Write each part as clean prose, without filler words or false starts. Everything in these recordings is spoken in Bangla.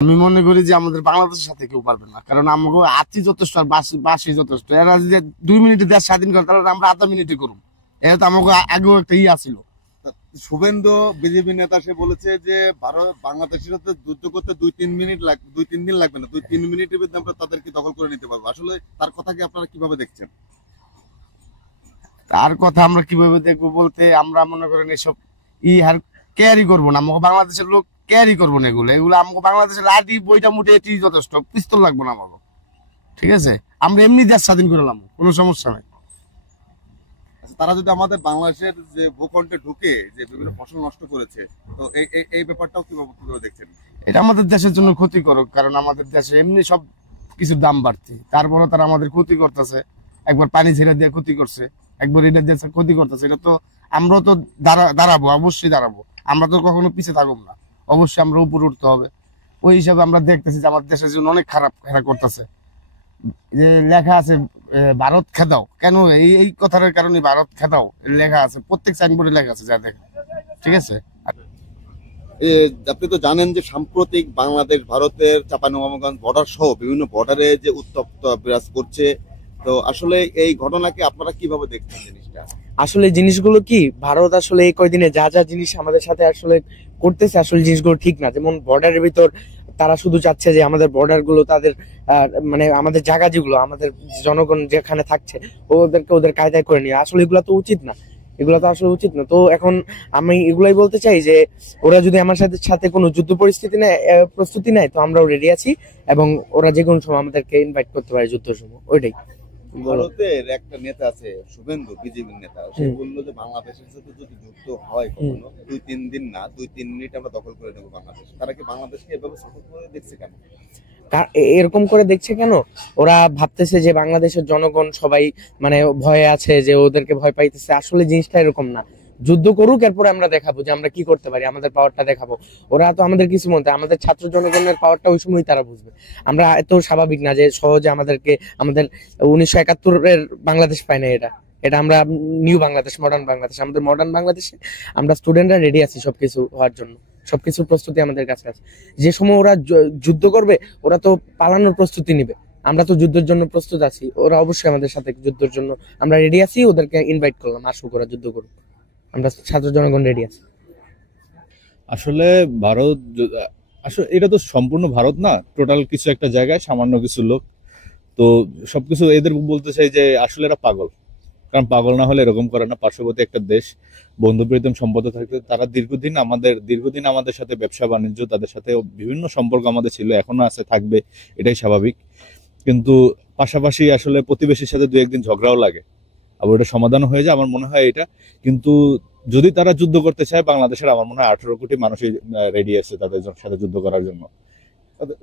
আমি মনে করি যে আমাদের বাংলাদেশের সাথে কেউ পারবে না, কারণ আমাকে আছি যথেষ্ট আর বাসি যথেষ্ট। এরা যদি 2 মিনিটে দেশ স্বাধীন করে তাহলে আমরা আধা মিনিটে করুন। এটা তো আমাকে আগেও একটা আসিল। শুভেন্দু বিজেপি নেতা সে বলেছে যে ভারত বাংলাদেশের সাথে যুদ্ধ করতে 2-3 মিনিট লাগবে, 2-3 দিন লাগবে না, 2-3 মিনিটের মধ্যে আমরা তাদেরকে দখল করে নিতে পারবো। আসলে তার কথাকে আপনারা কিভাবে দেখছেন? তার কথা আমরা কিভাবে দেখবো বলতে, আমরা মনে করেন এসব আর ক্যারি করবো না। আমাকে বাংলাদেশের লোক ক্যারি করবো না এগুলো। এগুলো আমাকে বাংলাদেশের লাঠি বইটা মুঠে এটি যথেষ্ট, পিস্তল লাগবো না আমাকে। ঠিক আছে, আমরা এমনি দেশ স্বাধীন করলাম, কোনো সমস্যা নাই। তারা যদি আমাদের বাংলাদেশের যে ভূখণ্ডে ঢুকে যে বিভিন্ন ফসল নষ্ট করেছে, তো এই ব্যাপারটাও কিভাবে দেখছেন? এটা আমাদের দেশের জন্য ক্ষতিকারক, কারণ আমাদের দেশে এমনি সব কিছুর দাম বাড়তি, তারপরে তারা আমাদের ক্ষতি করতেছে। একবার পানি ছেড়ে দিয়ে ক্ষতি করছে, একবার এটা দিয়ে ক্ষতি করতেছে। এটা তো আমরাও তো দাঁড়াবো, অবশ্যই দাঁড়াবো। আমরা তো কখনো পিছিয়ে থাকবো না, অবশ্যই আমরা উপরে উঠতে হবে। ওই হিসাবে আমরা দেখতেছি যে আমাদের দেশের জন্য অনেক খারাপ করতেছে। যে লেখা আছে ভারত খেদাও, কেন এই কথার কারণে ভারত খেদাও লেখা আছে, প্রত্যেক সাইনবোর্ডে লেখা আছে, যা দেখেন। ঠিক আছে, আপনি তো জানেন যে সাম্প্রতিক বাংলাদেশ ভারতের চাঁপাইনবাবগঞ্জ বর্ডার সহ বিভিন্ন বর্ডারে যে উত্তপ্ত বিরাজ করছে, তো আসলে এই ঘটনাকে আপনারা কিভাবে দেখছেন জিনিসটা? আসলে জিনিসগুলো কি, ভারত আসলে এই কয়দিনে যা যা জিনিস আমাদের সাথে আসলে করতেছে, আসলে জিনিসগুলো ঠিক না। যেমন বর্ডারের ভিতর তারা শুধু চাচ্ছে যে আমাদের বর্ডার গুলো তাদের মানে আমাদের জায়গা যেগুলো আমাদের জনগণ যেখানে থাকছে ওদেরকে ওদের কায়দায় করে নিয়ে, আসলে এগুলো তো উচিত না, এগুলো তো আসলে উচিত না। তো এখন আমি এগুলাই বলতে চাই যে ওরা যদি আমার সাথে সাথে কোনো যুদ্ধ পরিস্থিতি নেয়, প্রস্তুতি নেয়, তো আমরাও রেডি আছি, এবং ওরা যে কোনো সময় আমাদেরকে ইনভাইট করতে পারে যুদ্ধের সময়। ওইটাই। ভারতের একটা নেতা আছে শুভেন্দু, বিজেপির নেতা, সে বললো যে বাংলাদেশের সাথে যদি যুদ্ধ হয় কখনো 2-3 দিন না, 2-3 মিনিট আমরা দখল করে নেবো বাংলাদেশ। তারা কি বাংলাদেশকে এভাবে সাপোর্ট করে দেখছে কেন? এরকম করে দেখছে কেন? ওরা ভাবতেছে যে বাংলাদেশের জনগণ সবাই মানে ভয়ে আছে, যে ওদেরকে ভয় পাইতেছে। আসলে জিনিসটা এরকম না। যুদ্ধ করুক, এরপরে আমরা দেখাবো যে আমরা কি করতে পারি, আমাদের পাওয়ারটা দেখাবো। ওরা তো আমাদের কিছু মনে, আমাদের ছাত্র জনগণের পাওয়ারটা ওই সময় তারা বুঝবে। আমরা এত স্বাভাবিক না যে সহজে আমাদেরকে আমাদের 1971-এর বাংলাদেশ পাই না। এটা এটা আমরা নিউ বাংলাদেশ, মডার্ন বাংলাদেশ। আমাদের মডার্ন বাংলাদেশে আমরা স্টুডেন্টরা রেডি আছি সবকিছু হওয়ার জন্য, সবকিছুর প্রস্তুতি আমাদের কাছে আছে। যে সময় ওরা যুদ্ধ করবে, ওরা তো পালানোর প্রস্তুতি নিবে, আমরা তো যুদ্ধের জন্য প্রস্তুত আছি। ওরা অবশ্যই আমাদের সাথে যুদ্ধের জন্য আমরা রেডি আছি, ওদেরকে ইনভাইট করলাম, আসুক ওরা যুদ্ধ করুক, আমরা ছাত্র জনগণ রেডি আছি। আসলে ভারত আসলে এটা তো সম্পূর্ণ ভারত না, টোটাল কিছু একটা জায়গায় সামান্য কিছু লোক। তো সবকিছু এদের বলতে চাই যে আসলে এরা পাগল, কারণ পাগল না হলে এরকম করে না। পার্শ্ববর্তী একটা দেশ, বন্ধুপ্রীতম সম্পর্ক থাকতে তারা দীর্ঘদিন আমাদের সাথে ব্যবসা বাণিজ্য, তাদের সাথে বিভিন্ন সম্পর্ক আমাদের ছিল, এখনো আছে, থাকবে, এটাই স্বাভাবিক। কিন্তু পাশাপাশি আসলে প্রতিবেশীর সাথে 2-1 দিন ঝগড়াও লাগে, আবার ওটা সমাধান হয়ে যায়, আমার মনে হয় এটা। কিন্তু যদি তারা যুদ্ধ করতে চায়, বাংলাদেশের আমার মনে হয় 18 কোটি মানুষই রেডি আছে তাদের সাথে যুদ্ধ করার জন্য।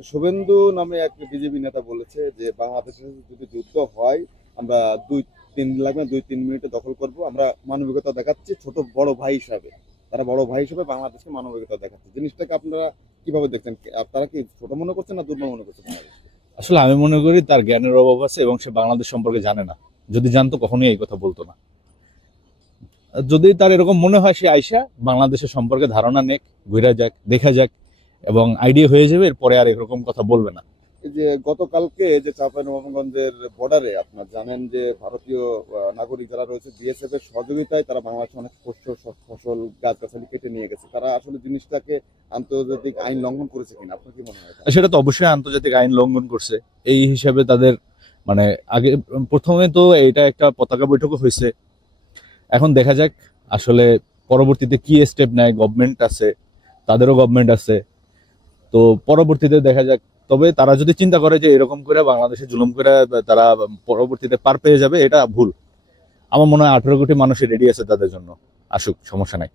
শুভেন্দু নামে এক বিজেপি নেতা বলেছে যে বাংলাদেশের যদি যুদ্ধ হয় আমরা 2-3 লাগবে, 2-3 মিনিটে দখল করব। আমরা মানবিকতা দেখাচ্ছি ছোট বড় ভাই হিসাবে, তারা বড় ভাই হিসেবে বাংলাদেশকে মানবিকতা দেখাচ্ছে। জিনিসটাকে আপনারা কিভাবে দেখছেন? আপনারা কি ছোট মনে করছেন না দুর্বল মনে করছেন? আসলে আমি মনে করি তার জ্ঞানের অভাব আছে এবং সে বাংলাদেশ সম্পর্কে জানে না। যদি জানতো কখনোই এই কথা বলতো না। যদি তার এরকম মনে হয়, সে আইসা বাংলাদেশের সম্পর্কে ধারণা নেক, ঘুরে যাক, দেখা যাক, এবং আইডিয়া হয়ে যাবে, এরপরে আর এরকম কথা বলবে না। এই যে গতকালকে যে চাঁপাইনবাবগঞ্জের বর্ডারে আপনার জানেন যে ভারতীয় নাগরিক যারা রয়েছে বিএসএফ এর সহযোগিতায় তারা বাংলাদেশে অনেক ফসল গাছগাছালি কেটে নিয়ে গেছে, তারা আসলে জিনিসটাকে আন্তর্জাতিক আইন লঙ্ঘন করেছে কিনা আপনার কি মনে হয়? সেটা তো অবশ্যই আন্তর্জাতিক আইন লঙ্ঘন করছে। এই হিসাবে তাদের মানে আগে প্রথমে তো এটা একটা পতাকা বৈঠকও হয়েছে, এখন দেখা যাক আসলে পরবর্তীতে কি স্টেপ নেয়। গভর্নমেন্ট আছে, তাদেরও গভর্নমেন্ট আছে, তো পরবর্তীতে দেখা যাক। তবে তারা যদি চিন্তা করে যে এরকম করে বাংলাদেশে জুলুম করে তারা পরবর্তীতে পার পেয়ে যাবে, এটা ভুল। আমার মনে হয় 18 কোটি মানুষই রেডি আছে তাদের জন্য, আসুক, সমস্যা নাই।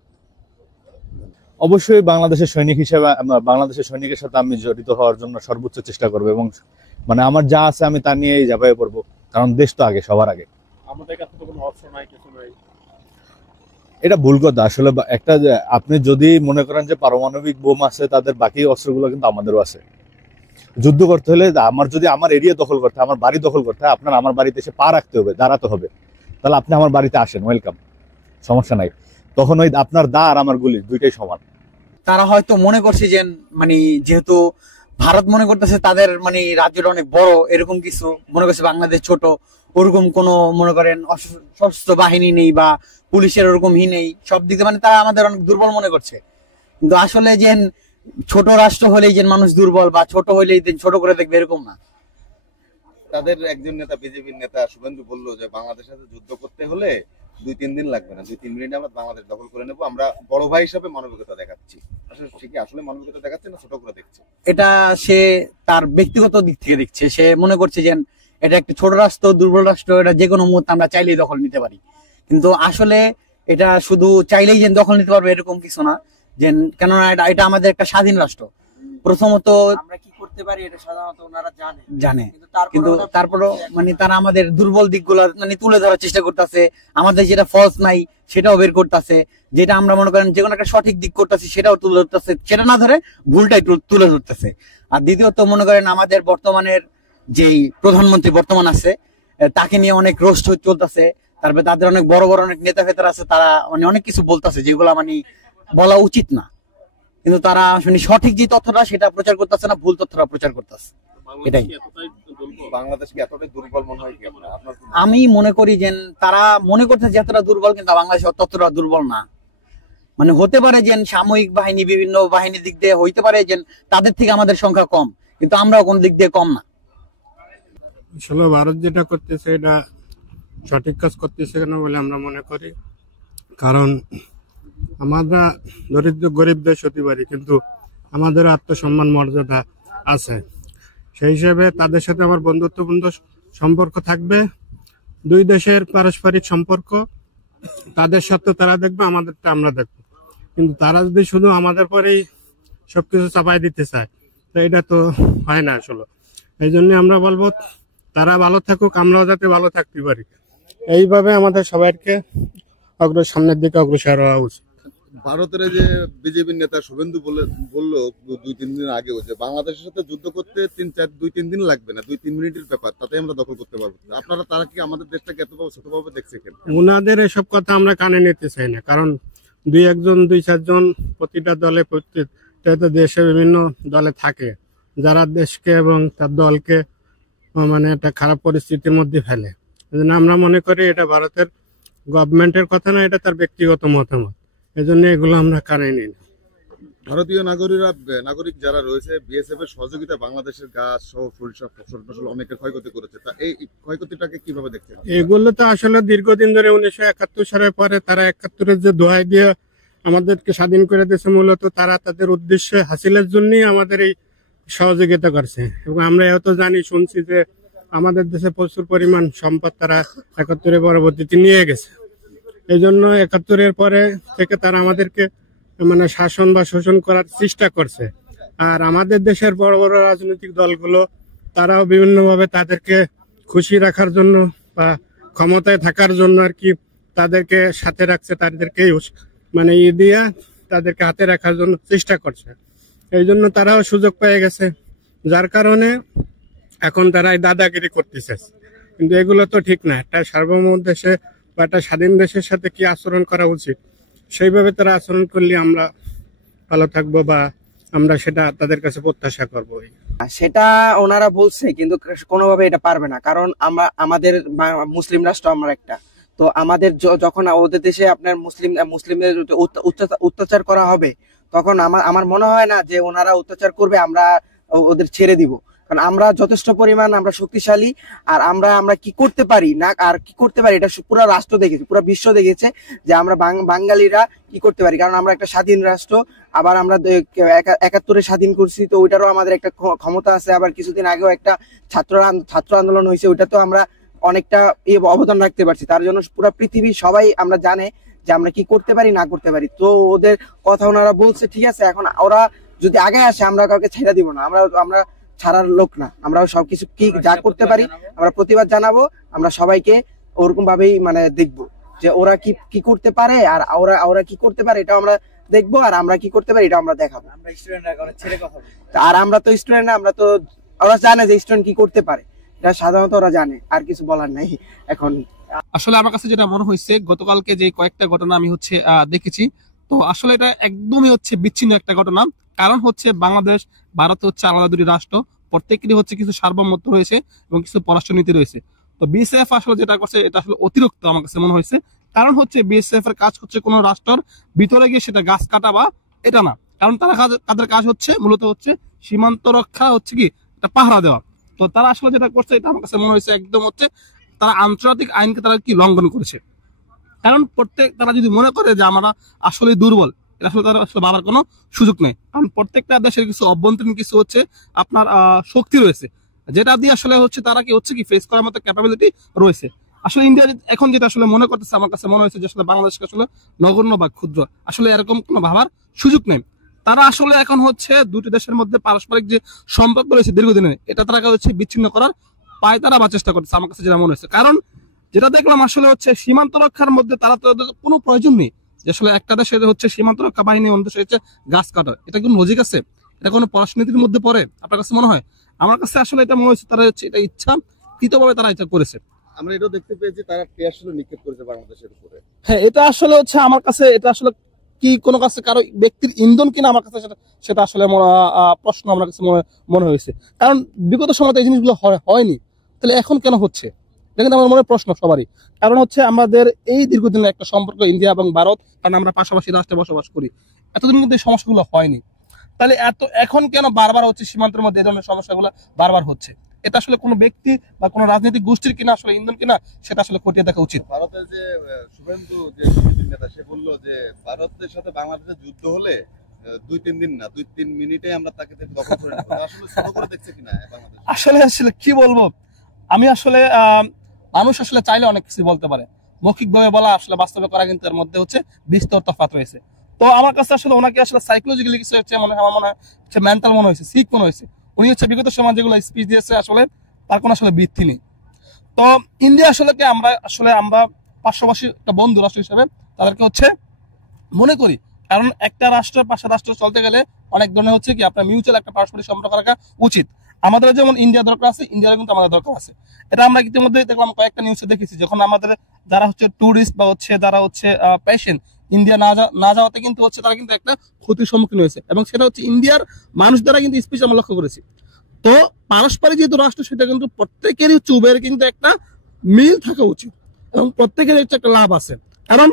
অবশ্যই বাংলাদেশের সৈনিক হিসেবে বাংলাদেশের সৈনিকের সাথে আমি জড়িত হওয়ার জন্য সর্বোচ্চ চেষ্টা করবো, এবং মানে আমার যা আছে আমি তা নিয়েই ঝাঁপিয়ে পড়বো, কারণ দেশ তো আগে, সবার আগে। আমাদের কাছে তো কোনো অস্ত্র নাই, কিছু নাই। এটা ভুল কথা আসলে। একটা আপনি যদি মনে করেন যে পারমাণবিক বোম আছে, তাদের বাকি অস্ত্রগুলো কিন্তু আমাদেরও আছে। যুদ্ধ করতে হলে যদি আমার এরিয়া দখল করতে হয়, আমার বাড়ি দখল করতে হয়, আপনার আমার বাড়িতে এসে পা রাখতে হবে, দাঁড়াতে হবে, তাহলে আপনি আমার বাড়িতে আসেন, ওয়েলকাম, সমস্যা নাই। তখন ওই আপনার দা আর আমার গুলি দুইটাই সমান। তারা হয়তো মনে করছে যে মানে যেহেতু ভারত মনে করতেছে তাদের মানে রাজ্যটা অনেক বড়, এরকম কিছু মনে করছে বাংলাদেশ ছোট, ওরকম কোনো মনে করেন সশস্ত্র বাহিনী নেই বা পুলিশের ওরকম নেই, সব দিকে মানে তারা আমাদের অনেক দুর্বল মনে করছে। কিন্তু আসলে যে ছোট রাষ্ট্র হলেই যে মানুষ দুর্বল বা ছোট হলেই ছোট করে দেখবে এরকম না। তাদের একজন নেতা, বিজেপির নেতা শুভেন্দু বললো যে বাংলাদেশের সাথে যুদ্ধ করতে হলে 2-3 দিন লাগবে না, 2-3 মিনিটে আমরা বাংলাদেশ দখল করে নেবো, আমরা বড় ভাই হিসাবে মানবিকতা দেখাচ্ছি। আসলে ঠিকই আসলে মানবিকতা দেখাচ্ছে না ছোট করে দেখছে? এটা সে তার ব্যক্তিগত দিক থেকে দেখছে, সে মনে করছে যে এটা একটা ছোট রাষ্ট্র, দুর্বল রাষ্ট্র, এটা যে কোনো মুহূর্তে আমরা চাইলেই দখল নিতে পারি। কিন্তু আসলে এটা শুধু চাইলেই যে দখল নিতে পারবে এরকম কিছু না, যে কেননা এটা আমাদের একটা স্বাধীন রাষ্ট্র। প্রথমত আমরা কি করতে পারি এটা সাধারণত ওনারা জানে, কিন্তু তারপরও মানে তারা আমাদের দুর্বল দিকগুলো মানে তুলে ধরার চেষ্টা করতেছে, আমাদের যেটা ফলস নাই সেটাও বের করতেছে, যেটা আমরা মনে করেন যে কোনো একটা সঠিক দিক করতেছি সেটাও তুলে ধরতেছে, সেটা না ধরে ভুলটাই তুলে ধরতেছে। আর দ্বিতীয়ত মনে করেন আমাদের বর্তমানের যেই প্রধানমন্ত্রী বর্তমান আছে তাকে নিয়ে অনেক রোস্ট চলতেছে, তারপরে তাদের অনেক বড় বড় অনেক নেতা ফেতার আছে, তারা মানে অনেক কিছু বলতেছে যেগুলা মানে বলা উচিত না, কিন্তু তারা আসলে সঠিক যে তথ্যটা সেটা প্রচার করতেছে না, ভুল তথ্যটা প্রচার করতেছে। এটাই বাংলাদেশ কি এতটাই দুর্বল মনে হয় কি আপনার? আমি মনে করি যে তারা মনে করতে যে এতটা দুর্বল, কিন্তু বাংলাদেশ ততটা দুর্বল না। মানে হতে পারে যে সাময়িক বাহিনী বিভিন্ন বাহিনীর দিক দিয়ে হইতে পারে যে তাদের থেকে আমাদের সংখ্যা কম, কিন্তু আমরাও কোন দিক দিয়ে কম না। আসলে ভারত যেটা করতেছে এটা সঠিক কাজ করতেছে কেন বলে আমরা মনে করি, কারণ আমরা দরিদ্র গরিব দেশ হতে পারি, কিন্তু আমাদের আত্মসম্মান মর্যাদা আছে। সেই হিসেবে তাদের সাথে আমার বন্ধুত্বপূর্ণ সম্পর্ক থাকবে, দুই দেশের পারস্পরিক সম্পর্ক, তাদের সাথে তারা দেখবে, আমাদেরটা আমরা দেখবো। কিন্তু তারা যদি শুধু আমাদের পরেই সবকিছু চাপাই দিতে চায় তো এটা তো হয় না আসলে। এই জন্য আমরা বলবো তারা ভালো থাকুক, আমরাও যাতে ভালো থাকতে পারি, এইভাবে আমাদের সবাইকে সামনের দিকে অগ্রসর হওয়া উচিত। ভারতের যে বিজেপির নেতা শুভেন্দু বললো 2-3 দিন আগেও যে বাংলাদেশের সাথে যুদ্ধ করতে 2-3 দিন লাগবে না, 2-3 মিনিটের ব্যাপার, তাতে আমরা দখল করতে পারবো। আপনারা তারা কি আমাদের দেশটাকে এত ছোটভাবে দেখছে কেন? ওনাদের এসব কথা আমরা কানে নিতে চাই না, কারণ 2-1 2-4 প্রতিটা দলে প্রত্যেকটা দেশে বিভিন্ন দলে থাকে যারা দেশকে এবং তার দলকে মানে একটা খারাপ পরিস্থিতির মধ্যে ফেলে। এজন্য আমরা মনে করি এটা ভারতের গভর্নমেন্টের কথা না, এটা তার ব্যক্তিগত মতামত, এজন্য এগুলো আমরা কানে নিই না। ভারতীয় নাগরিক যারা রয়েছে বিএসএফ এর সহযোগিতা বাংলাদেশের গাছ সহ সরিষা ফসল অনেকের ক্ষয়ক্ষতি করেছে, তা এই ক্ষয়ক্ষতিটাকে কিভাবে দেখছেন? এগুলো তো আসলে দীর্ঘদিন ধরে 1971 সালের পরে তারা 71-এর যে দোহাই দিয়ে আমাদেরকে স্বাধীন করে দিয়েছে, মূলত তারা তাদের উদ্দেশ্যে হাসিলের জন্যই আমাদের এই সহযোগিতা করছে। এবং আমরা এত জানি শুনছি যে আমাদের দেশে প্রচুর পরিমাণ সম্পদ তারা 71-এর পরবর্তীতে নিয়ে গেছে। এই জন্য 71-এর পরে থেকে তারা আমাদেরকে মানে শাসন বা শোষণ করার চেষ্টা করছে। আর আমাদের দেশের বড় বড় রাজনৈতিক দলগুলো তারাও বিভিন্নভাবে তাদেরকে খুশি রাখার জন্য বা ক্ষমতায় থাকার জন্য আর কি তাদেরকে সাথে রাখছে, তাদেরকে মানে দিয়া তাদেরকে হাতে রাখার জন্য চেষ্টা করছে। এই জন্য তারাও সুযোগ পেয়ে গেছে, যার কারণে এখন তারা এই দাদাগিরি করতেছে। কিন্তু এগুলো তো ঠিক না। একটা সার্বভৌম দেশে বা একটা স্বাধীন দেশের সাথে কি আচরণ করা উচিত, সেইভাবে তারা আচরণ করলে আমরা ভালো থাকবো বা আমরা সেটা তাদের কাছে প্রত্যাশা করবো। সেটা ওনারা বলছে, কিন্তু কোনোভাবে এটা পারবে না, কারণ আমাদের মুসলিম রাষ্ট্র আমরা একটা, তো আমাদের যখন ওদের দেশে আপনার মুসলিমদের অত্যাচার করা হবে, তখন আমার মনে হয় না যে ওনারা অত্যাচার করবে আমরা ওদের ছেড়ে দিব, কারণ আমরা যথেষ্ট পরিমাণ আমরা শক্তিশালী। আর আমরা কি করতে পারি না আর কি করতে পারি এটা পুরো রাষ্ট্র দেখেছে, পুরো বিশ্ব দেখেছে যে আমরা বাঙালিরা কি করতে পারি, কারণ আমরা একটা স্বাধীন রাষ্ট্র। আবার আমরা 71-এ স্বাধীন করছি, তো ওইটারও আমাদের একটা ক্ষমতা আছে। আবার কিছুদিন আগেও একটা ছাত্র আন্দোলন হয়েছে, ওইটাতেও আমরা অনেকটা অবদান রাখতে পারছি। তার জন্য পুরো পৃথিবী সবাই আমরা জানে যে আমরা কি করতে পারি না করতে পারি। তো ওদের কথা ওনারা বলছে, ঠিক আছে, এখন ওরা যদি আগে আসে আমরা কাউকে ছেড়ে দিব না, আমরা ছাড়ার লোক না, আমরা সবকিছু কি যা করতে পারি আমরা প্রতিবাদ জানাবো। আমরা সবাইকে ওরকম ভাবেই মানে দেখবো যে ওরা কি করতে পারে আর ওরা কি করতে পারে, এটা আমরা দেখবো। আর আমরা কি করতে পারি এটা আমরা দেখাবো। আর আমরা তো স্টুডেন্ট না, আমরা তো ওরা জানে যে স্টুডেন্ট কি করতে পারে, এটা সাধারণত ওরা জানে, আর কিছু বলার নাই এখন। আসলে আমার কাছে যেটা মনে হয়েছে, গতকালকে যে কয়েকটা ঘটনা আমি দেখেছি, তো আসলে এটা একদমই বিচ্ছিন্ন একটা ঘটনা। কারণ বাংলাদেশ ভারত হচ্ছে আলাদা দুটি রাষ্ট্র, প্রত্যেকেরই হচ্ছে কিছু সার্বভৌমত্ব রয়েছে এবং কিছু পররাষ্ট্রনীতি রয়েছে। তো বিএসএফ আসলে যেটা করছে এটা আসলে অতিরিক্ত আমার কাছে মনে হয়েছে। কারণ হচ্ছে বিএসএফ এর কাজ হচ্ছে কোনো রাষ্ট্রের ভিতরে গিয়ে সেটা গাছ কাটা বা এটা না, কারণ তাদের কাজ হচ্ছে মূলত হচ্ছে সীমান্ত রক্ষা, হচ্ছে কি একটা পাহারা দেওয়া। তো তারা আসলে যেটা করছে এটা আমার কাছে মনে হয়েছে একদম হচ্ছে তারা আন্তর্জাতিক আইনকে তারা কি লঙ্ঘন করেছে। কারণ তারা যদি মনে করে যে আমরা আসলে দুর্বল, এটা আসলে তারা আসলে ভাবার কোনো সুযোগ নেই। কারণ প্রত্যেকটা দেশের কিছু অভ্যন্তরীণ কিছু হচ্ছে আপনার শক্তি রয়েছে, যেটা দিয়ে আসলে হচ্ছে তারা কি হচ্ছে কি ফেস করার মতো ক্যাপাবিলিটি রয়েছে। আসলে ইন্ডিয়া এখন যেটা আসলে মনে করতেছে আমার কাছে মনে হয়েছে যে আসলে বাংলাদেশকে আসলে নগণ্য বা ক্ষুদ্র, আসলে এরকম কোনো ভাবার সুযোগ নেই। তারা আসলে এখন হচ্ছে দুটি দেশের মধ্যে পারস্পরিক যে সম্পর্ক রয়েছে দীর্ঘদিনের, এটা তারা হচ্ছে বিচ্ছিন্ন করার পায়তারা বা চেষ্টা করতেছে আমার কাছে যেটা মনে হয়েছে। কারণ যেটা দেখলাম আসলে হচ্ছে সীমান্ত রক্ষার মধ্যে তারা তো কোনো প্রয়োজন নেই যে আসলে একটা দেশে হচ্ছে সীমান্ত রক্ষা বাহিনী, অন্য দেশে হচ্ছে গাছ কাটার, এটা কোনো লজিক আছে? এটা কোনো পররাষ্ট্রনীতির মধ্যে পড়ে আপনার কাছে মনে হয়? আমার কাছে আসলে এটা মনে হচ্ছে তারা হচ্ছে এটা ইচ্ছাকৃতভাবে তারা এটা করেছে। আমরা এটাও দেখতে পেয়েছি তারা টিয়ার শুলে নিক্ষেপ করেছে বাংলাদেশের উপরে। হ্যাঁ, এটা আসলে হচ্ছে আমার কাছে এটা আসলে কি কোনো কাছে কারো ব্যক্তির ইন্ধন কিনা আমার কাছে সেটা আসলে প্রশ্ন আমার কাছে মনে হয়েছে। কারণ বিগত সময় এই জিনিসগুলো হয়নি, তাহলে এখন কেন হচ্ছে? এটা কিন্তু আমার মনে প্রশ্ন সবারই। কারণ হচ্ছে আমাদের এই দীর্ঘদিনের একটা সম্পর্ক ইন্ডিয়া এবং ভারত, কারণ আমরা পাশাপাশি রাষ্ট্রে বসবাস করি, এতদিন কিন্তু এই সমস্যাগুলো হয়নি। তাহলে এখন কেন বারবার হচ্ছে সীমান্তের মধ্যে এই ধরনের সমস্যাগুলো বারবার হচ্ছে? এটা আসলে কোনো ব্যক্তি বা কোনো রাজনৈতিক গোষ্ঠীর কিনা আসলে ইন্ধন কিনা সেটা আসলে খতিয়ে দেখা উচিত। ভারতের যে শুভেন্দু যে নেতা, সে বললো যে ভারতের সাথে বাংলাদেশের যুদ্ধ হলে 2-3 দিন না 2-3 মিনিটে আমরা তাকে দখল করে নেব। আসলে ছোট করে দেখছে কিনা বাংলাদেশ? আসলে কি বলবো আমি, আসলে মানুষ আসলে চাইলে অনেক কিছু বলতে পারে, মৌখিকভাবে বলা আসলে বাস্তবে করা কিন্তু এর মধ্যে হচ্ছে বিস্তর তফাৎ রয়েছে। তো আমার কাছে আসলে ওনাকে আসলে সাইকোলজিক্যালি কিছু হচ্ছে আমার মনে হয় মেন্টাল মনে হয়েছে, সিক মনে হয়েছে। উনি হচ্ছে বিগত সময় যেগুলো স্পিচ দিয়েছে আসলে তার কোনো আসলে ভিত্তি নেই। তো ইন্ডিয়া আসলে আমরা পার্শ্ববর্তী একটা বন্ধু রাষ্ট্র হিসেবে তাদেরকে হচ্ছে মনে করি, কারণ একটা রাষ্ট্রের পাশে রাষ্ট্র চলতে গেলে অনেক ধরনের হচ্ছে কি আপনার মিউচুয়াল একটা পারস্পরিক সম্পর্ক রাখা উচিত। আমাদের যেমন ইন্ডিয়া দরকার আছে, ইন্ডিয়ার কিন্তু আমাদের দরকার আছে। এটা আমরা ইতিমধ্যে দেখলাম, কয়েকটা নিউজে দেখেছি, যখন আমাদের যারা হচ্ছে ট্যুরিস্ট বা হচ্ছে যারা হচ্ছে পেশেন্ট ইন্ডিয়া না যাওয়াতে কিন্তু হচ্ছে তারা কিন্তু একটা ক্ষতির সম্মুখীন হয়েছে, এবং সেটা হচ্ছে ইন্ডিয়ার মানুষ দ্বারা কিন্তু স্পিচ আমরা লক্ষ্য করেছি। তো পারস্পরিক যেহেতু রাষ্ট্র, সেটা কিন্তু প্রত্যেকেরই হচ্ছে উভয়ের কিন্তু একটা মিল থাকা উচিত এবং প্রত্যেকের হচ্ছে একটা লাভ আছে। কারণ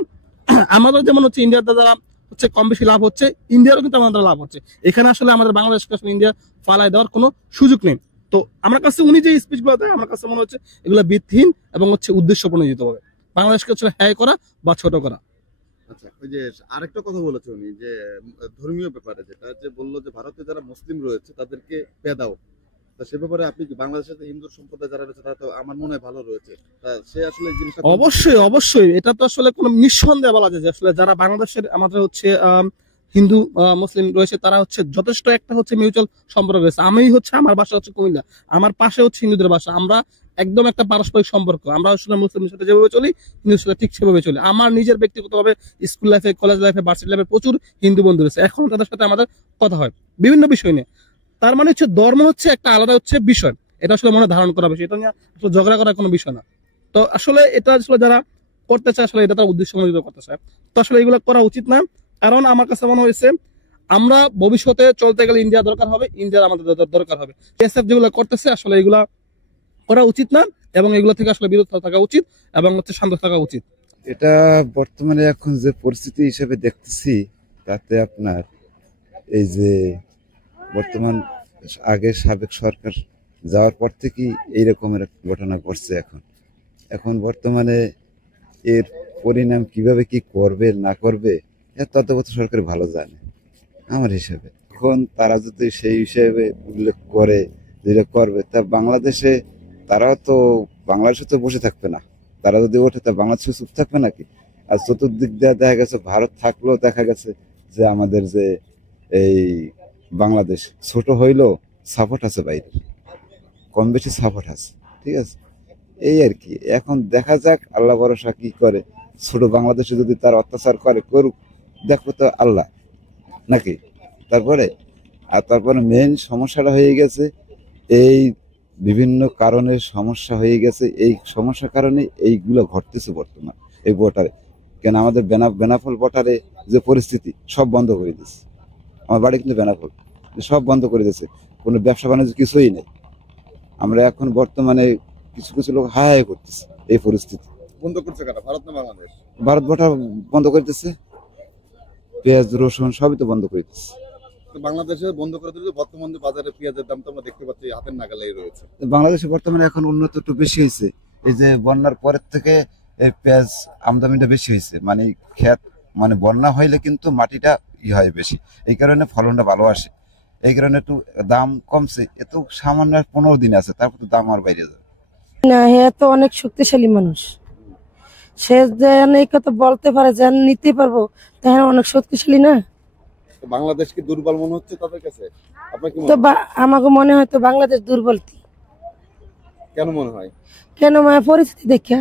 আমাদের যেমন হচ্ছে ইন্ডিয়ার দ্বারা হচ্ছে কম বেশি লাভ হচ্ছে, ইন্ডিয়ারও কিন্তু আমাদের লাভ হচ্ছে। এখানে আসলে আমাদের বাংলাদেশকে আসলে ইন্ডিয়া ফালাই দেওয়ার কোনো সুযোগ নেই। তো আমার কাছে উনি যে স্পিচ গুলো দেয় আমার কাছে মনে হচ্ছে এগুলো ভিত্তিহীন এবং হচ্ছে উদ্দেশ্য প্রণোদিত হবে, বাংলাদেশকে হচ্ছে হ্যায় করা বা ছোট করা। আচ্ছা, ওই যে আরেকটা কথা বলেছে উনি যে ধর্মীয় ব্যাপারে, যেটা যে বললো যে ভারতে যারা মুসলিম রয়েছে তাদেরকে পেদাও, তা সে ব্যাপারে আপনি কি বাংলাদেশের হিন্দু সম্প্রদায় যারা রয়েছে তারা তো আমার মনে হয় ভালো রয়েছে, তা সে আসলে জিনিসটা অবশ্যই এটা তো আসলে কোনো নিঃসন্দেহে বলা যায় যে আসলে যারা বাংলাদেশের আমাদের হচ্ছে হিন্দু মুসলিম রয়েছে তারা হচ্ছে যথেষ্ট একটা হচ্ছে মিউচুয়াল সম্পর্ক রয়েছে। আমি হচ্ছে আমার বাসা হচ্ছে কুমিল্লা, আমার পাশে হচ্ছে হিন্দুদের বাসা, আমরা একদম একটা পারস্পরিক সম্পর্ক, আমরা আসলে মুসলিমের সাথে যেভাবে চলি হিন্দুদের সাথে ঠিক সেভাবে চলি। আমার নিজের ব্যক্তিগতভাবে স্কুল লাইফে, কলেজ লাইফে, ভার্সিটি লাইফে প্রচুর হিন্দু বন্ধু রয়েছে, এখন তাদের সাথে আমাদের কথা হয় বিভিন্ন বিষয় নিয়ে। তার মানে হচ্ছে ধর্ম হচ্ছে একটা আলাদা হচ্ছে বিষয়, এটা আসলে মনে ধারণ করা বিষয়, এটা নিয়ে আসলে ঝগড়া করার কোনো বিষয় না। তো আসলে এটা আসলে যারা করতে চায় আসলে এটা তার উদ্দেশ্য মনোনীত করতে চায়, তো আসলে এগুলো করা উচিত না। কারণ আমার কাছে মনে হয়েছে আমরা ভবিষ্যতে চলতে গেলে ইন্ডিয়া দরকার হবে, ইন্ডিয়ার আমাদের দরকার হবে। বিএসএফ যেগুলো করতেছে আসলে এগুলা করা উচিত না, এবং এগুলো থেকে আসলে বিরত থাকা উচিত এবং হচ্ছে শান্ত থাকা উচিত। এটা বর্তমানে এখন যে পরিস্থিতি হিসেবে দেখতেছি, তাতে আপনার এই যে বর্তমান আগে সাবেক সরকার যাওয়ার পর থেকেই এই রকমের ঘটনা ঘটছে। এখন বর্তমানে এর পরিণাম কিভাবে কি করবে না করবে এর তত্ত্বাবধায়ক সরকার ভালো জানে আমার হিসাবে। এখন তারা যদি সেই হিসেবে উল্লেখ করে যেটা করবে, তা বাংলাদেশে তারাও তো বাংলাদেশে তো বসে থাকবে না, তারা যদি ওঠে তা বাংলাদেশে চুপ থাকবে নাকি? আর চতুর্দিক দিয়ে দেখা গেছে ভারত থাকলেও দেখা গেছে যে আমাদের যে এই বাংলাদেশ ছোট হইলেও সাপোর্ট আছে, বাইরে কম বেশি সাপোর্ট আছে, ঠিক আছে, এই আর কি। এখন দেখা যাক আল্লাহ ভরসা কি করে। ছোট বাংলাদেশে যদি তার অত্যাচার করে করুক, দেখো তো আল্লাহ নাকি। তারপরে মেইন সমস্যাটা হয়ে গেছে এই বিভিন্ন কারণের সমস্যা হয়ে গেছে, এই সমস্যার কারণে এইগুলো ঘটতেছে বর্তমান এই বর্ডারে। কেন আমাদের বেনাফল বর্ডারে যে পরিস্থিতি সব বন্ধ করে দিচ্ছে। আমার বাড়ি কিন্তু বেনাফল, সব বন্ধ করে দিয়েছে, কোনো ব্যবসা বাণিজ্য কিছুই নেই। আমরা এখন বর্তমানে কিছু কিছু লোক হায় করতেছে এই পরিস্থিতি। বন্ধ করছে কারা, ভারত না বাংলাদেশ? ভারত ভোটা বন্ধ করে দিচ্ছে, পেঁয়াজ রসুন সবই তো বন্ধ করে দিচ্ছে। তো বাংলাদেশে বন্ধ করে দিলে বর্তমানে বাজারে পেঁয়াজের দাম তো আমরা দেখতে পাচ্ছি হাতের নাগালেই রয়েছে। বাংলাদেশে বর্তমানে এখন উন্নত একটু বেশি হয়েছে, এই যে বন্যার পরের থেকে এই পেঁয়াজ আমদানিটা বেশি হয়েছে। মানে ক্ষেত মানে বন্যা হইলে কিন্তু মাটিটা হয় বেশি, এই কারণে ফলনটা ভালো আসে। এই কারণে একটু দাম কমছে, এত সামান্য 15 দিন আছে, তারপর তো দাম আর বাইরে যাবে না। হে তো অনেক শক্তিশালী মানুষ, সে যেন এই কথা বলতে পারে, যেন নিতে পারবো, তাহলে অনেক শক্তিশালী না। তো বাংলাদেশ কি দুর্বল মনে হচ্ছে তাদের কাছে? আপনার কি তো মনে হয়? আমাকে মনে হয় তো বাংলাদেশ দুর্বল। কেন মনে হয়? কেন পরিস্থিতি দেখা,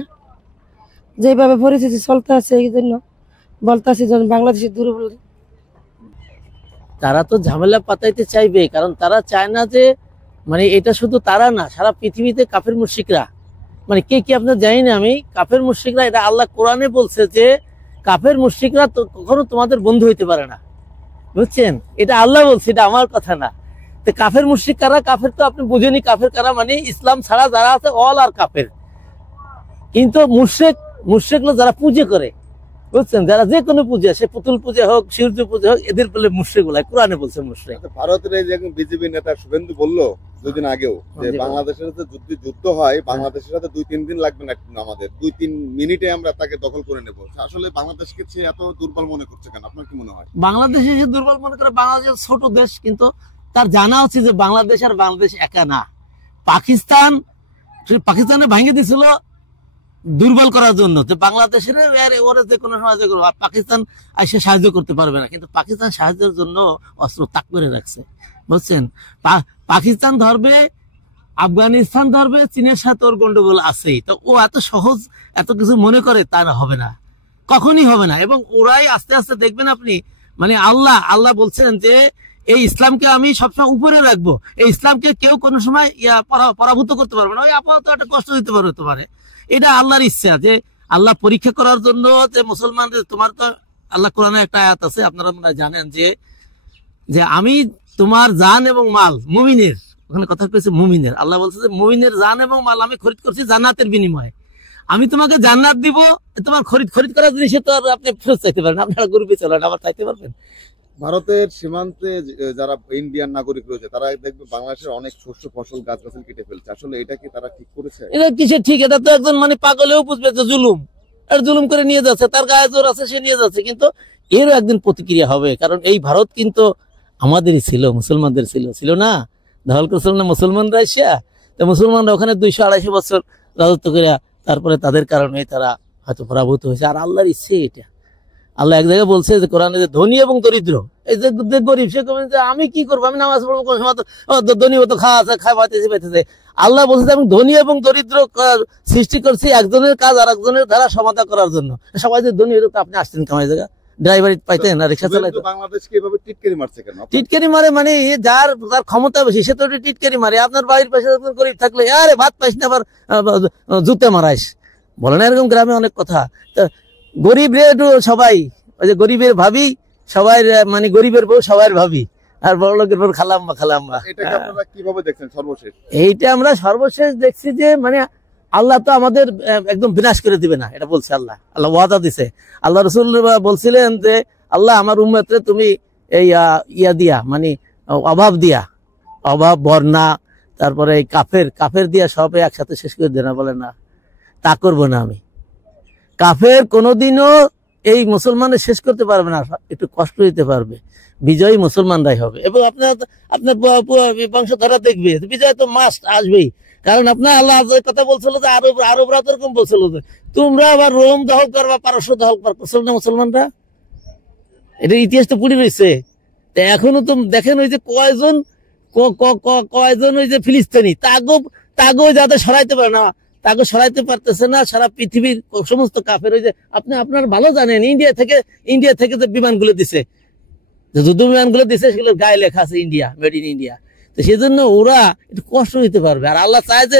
যেভাবে পরিস্থিতি চলতে আছে এই জন্য বলতে আছে বাংলাদেশের দুর্বল। তারা তো ঝামেলা পাতাইতে চাইবে, কারণ তারা চায় না যে মানে এটা শুধু তারা না, সারা পৃথিবীতে কাফের মুশরিকরা, মানে কে কি আপনার জানি না আমি, কাফের মুশরিকরা, এটা আল্লাহ কোরআনে বলছে যে কাফের মুশরিকরা তো কখনো তোমাদের বন্ধু হইতে পারে না, বুঝছেন? এটা আল্লাহ বলছে, এটা আমার কথা না। তো কাফের মুশরিক কারা? কাফের তো আপনি বুঝেনি কাফের কারা, মানে ইসলাম ছাড়া যারা আছে অল আর কাফের। কিন্তু মুশরিকরা যারা পুজো করে, বুঝছেন, যারা যে কোনো পূজা, সে পুতুল পূজা হোক, সূর্য পূজা হোক, এদের বলে মুশরিক বলে, কোরআনে বলছে মুশরিক। ভারতের এই যে বিজেপি নেতা শুভেন্দু বললো দুদিন আগেও যে বাংলাদেশের সাথে যদি যুদ্ধ হয়, বাংলাদেশের সাথে 2-3 দিন লাগবে না, আমাদের 2-3 মিনিটে আমরা তাকে দখল করে নেব। আসলে বাংলাদেশকে সে এত দুর্বল মনে করছে কেন, আপনার কি মনে হয়? বাংলাদেশে সে দুর্বল মনে করে, বাংলাদেশ ছোট দেশ, কিন্তু তার জানা উচিত যে বাংলাদেশ আর বাংলাদেশ একা না। পাকিস্তানে ভাঙে দিয়েছিল দুর্বল করার জন্য, যে বাংলাদেশের ওরা যে কোনো সময় পাকিস্তান এসে সাহায্য করতে পারবে না, কিন্তু পাকিস্তান সাহায্যের জন্য অস্ত্র তাক করে রাখছে, বুঝছেন? পাকিস্তান ধরবে, আফগানিস্তান ধরবে, চীনের সাথে ওর গন্ডগোল আছেই, তো ও এত সহজ এত কিছু মনে করে তা না, হবে না, কখনই হবে না। এবং ওরাই আস্তে আস্তে দেখবেন আপনি, মানে আল্লাহ বলছেন যে এই ইসলামকে আমি সবসময় উপরে রাখবো, এই ইসলামকে কেউ কোনো সময় পরাভূত করতে পারবে না, ওই আপাতত একটা কষ্ট দিতে পারে। এটা আল্লাহর ইচ্ছা, যে আল্লাহ পরীক্ষা করার জন্য যে মুসলমানদের, তোমার তো আল্লাহ কোরআনে একটা আয়াত আছে, আপনারা মনে হয় জানেন, যে আমি তোমার জান এবং মাল মুমিনের, ওখানে কথা কইছে মুমিনের, আল্লাহ বলছে যে মুমিনের জান এবং মাল আমি খরিদ করছি জান্নাতের বিনিময়ে, আমি তোমাকে জান্নাত দিব, তোমার খরিদ করার জিনিসে তো আর আপনি ফেরত চাইতে পারেন, আপনারা গরিবে চলেন আবার চাইতে পারবেন। ভারতের সীমান্তে যারা ইন্ডিয়ান নাগরিক রয়েছে, তারা দেখবে বাংলাদেশের অনেক শস্য ফসল গাছগাছালি কেটে ফেলছে। আসলে এটা কি তারা ঠিক করেছে? এটা কিসের ঠিক? এটা তো একজন মানে পাগলেও বুঝবে যে জুলুম, আর জুলুম করে নিয়ে যাচ্ছে, তার গায়ে জোর আছে, সে নিয়ে যাচ্ছে, কিন্তু এরও একদিন প্রতিক্রিয়া হবে। কারণ এই ভারত কিন্তু আমাদেরই ছিল, মুসলমানদের ছিল না, দখল করেছিল না মুসলমানরা এসে, তো মুসলমানরা ওখানে 200-250 বছর রাজত্ব করে, তারপরে তাদের কারণে তারা হয়তো পরাভূত হয়েছে। আর আল্লাহর ইচ্ছে এটা, আল্লাহ এক জায়গায় বলছে যে কোরআনে, যে ধনী এবং দরিদ্র, এই যে গরিব, সে যে আমি কি করবো, আমি নামাজ পড়বো, কোন সময় ধনী মতো খাওয়াইতেছে। আল্লাহ বলছে আমি ধনী এবং দরিদ্র সৃষ্টি করছি একজনের কাজ আর একজনের দ্বারা সমাধা করার জন্য। সবাই যে ধনী হতো, আপনি আসতেন কামাই জায়গা, ড্রাইভার পাইতেন না, রিক্সা চালাইতেন। বাংলাদেশকে এভাবে টিটকারি মারছে কেন? টিটকারি মারে মানে যার ক্ষমতা বেশি সে তো টিটকারি মারে। আপনার বাড়ির পাশে গরিব থাকলে আরে ভাত পাইস না, আবার জুতে মারাইস, বলে না এরকম গ্রামে অনেক কথা। গরিব রে সবাই, ওই যে গরিবের ভাবি সবাই, মানে গরিবের বউ সবাই ভাবি, আর বড় লোকের বউ খালাম্মা। এটাকে আপনারা কিভাবে দেখছেন সর্বশেষ? এইটা আমরা সর্বশেষ দেখছি যে মানে আল্লাহ তো আমাদের একদম বিনাশ করে দিবে না, এটা বলছে আল্লাহ ওয়াদা দিছে। আল্লাহ রসুল বলছিলেন যে আল্লাহ আমার উম্মতরে তুমি এই দিয়া, মানে অভাব বন্যা, তারপরে এই কাফের দিয়া সব একসাথে শেষ করে দেনা, বলে না, তা করবো না আমি। কাফের কোনোদিনও এই মুসলমানের শেষ করতে পারবে না, একটু কষ্ট দিতে পারবে, বিজয়ী মুসলমানরাই হবে। এবং আপনার বংশধরা দেখবে বিজয় তো মাস্ট আসবেই, কারণ আপনার আল্লাহ কথা বলছিল যে আরবরা তো এরকম বলছিল যে তোমরা আবার রোম দখল করবা, পারস্য দখল করছিল না মুসলমানরা, এটা ইতিহাস তো পড়ে রয়েছে। এখনো তো দেখেন ওই যে কয়জন ওই যে ফিলিস্তিনি, তাগো যাদের সরাইতে পারে না, তাকে সরাইতে পারতেছে না সারা পৃথিবীর সমস্ত কাফের। ওই যে আপনার ভালো জানেন, ইন্ডিয়া থেকে যে বিমানগুলো দিছে, যে যুদ্ধ বিমানগুলো দিছে, সেগুলো গায়ে লেখা আছে ইন্ডিয়া, মেড ইন ইন্ডিয়া। তো সেই জন্য ওরা একটু কষ্ট দিতে পারবে। আর আল্লাহ চায় যে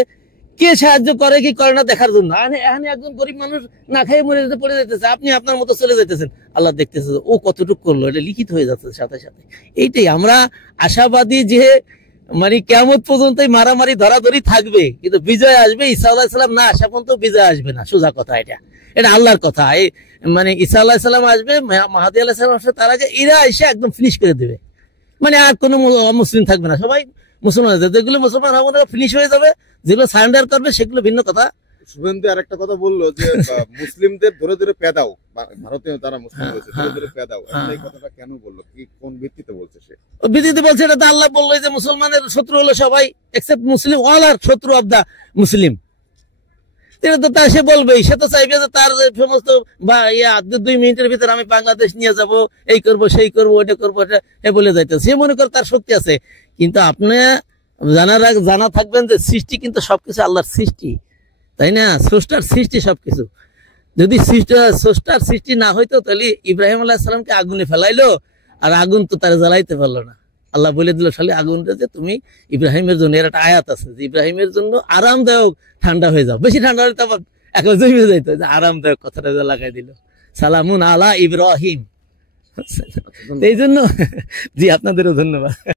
কে সাহায্য করে কি করে না দেখার জন্য। এখানে একজন গরিব মানুষ না খেয়ে মরে যেতে পড়ে যেতেছে, আপনি আপনার মতো চলে যেতেছেন, আল্লাহ দেখতেছে ও কতটুকু করলো, এটা লিখিত হয়ে যাচ্ছে সাথে সাথে। এইটাই আমরা আশাবাদী যে মানে কিয়ামত পর্যন্তই মারামারি ধরাধরি থাকবে, কিন্তু বিজয় আসবে। ঈসা আলাইহিস সালাম না আসা পর্যন্ত বিজয় আসবে না, সোজা কথা। এটা আল্লাহর কথা। এই মানে ঈসা আলাইহিস সালাম আসবে, মাহাদি আলাইহিস সালাম আসবে, তার আগে এরা এসে একদম ফিনিশ করে দেবে, মানে আর কোনো মুসলিম থাকবে না, সবাই মুসলমান হয়ে যাবে। যেগুলো মুসলমান হবে না ফিনিশ হয়ে যাবে, যেগুলো সারেন্ডার করবে সেগুলো ভিন্ন কথা। শুভেন্দু আরেকটা কথা বললো যে মুসলিমদের ধরে ধরে পেদাও, ভারতীয় তারা মুসলিম হয়েছে, ধরে ধরে পেদাও। এই কথাটা কেন বললো, কি কোন ভিত্তিতে বলছে সে? ভিত্তিতে বলছে এটা তো আল্লাহ বললো যে মুসলমানের শত্রু হলো সবাই এক্সেপ্ট মুসলিম, অল আর শত্রু অব দা মুসলিম। এটা তো সে বলবেই, সে তো চাইবে যে তার সমস্ত বা 2 মিনিটের ভিতরে আমি বাংলাদেশ নিয়ে যাব, এই করব সেই করব ওইটা করবো, এটা এ বলে যাইতে। সে মনে করে তার শক্তি আছে, কিন্তু আপনি জানা থাকবেন যে সৃষ্টি কিন্তু সবকিছু আল্লাহর সৃষ্টি, তাই না? স্রষ্টার সৃষ্টি সবকিছু। যদি স্রষ্টার সৃষ্টি না হইতো তাহলে ইব্রাহিম আলাইহিস সালামকে আগুনে ফেলাইলো, আর আগুন তো তার জ্বালাইতে পারলো না। আল্লাহ বলে দিল খালি আগুনটা যে তুমি ইব্রাহিমের জন্য, এর একটা আয়াত আছে যে ইব্রাহিমের জন্য আরামদায়ক ঠান্ডা হয়ে যাও। বেশি ঠান্ডা হলে তো আবার একেবারে জমে যাইতো, আরামদায়ক কথাটা লাগাই দিল, সালামুন আলা ইব্রাহিম। এই জন্য জি আপনাদেরও ধন্যবাদ।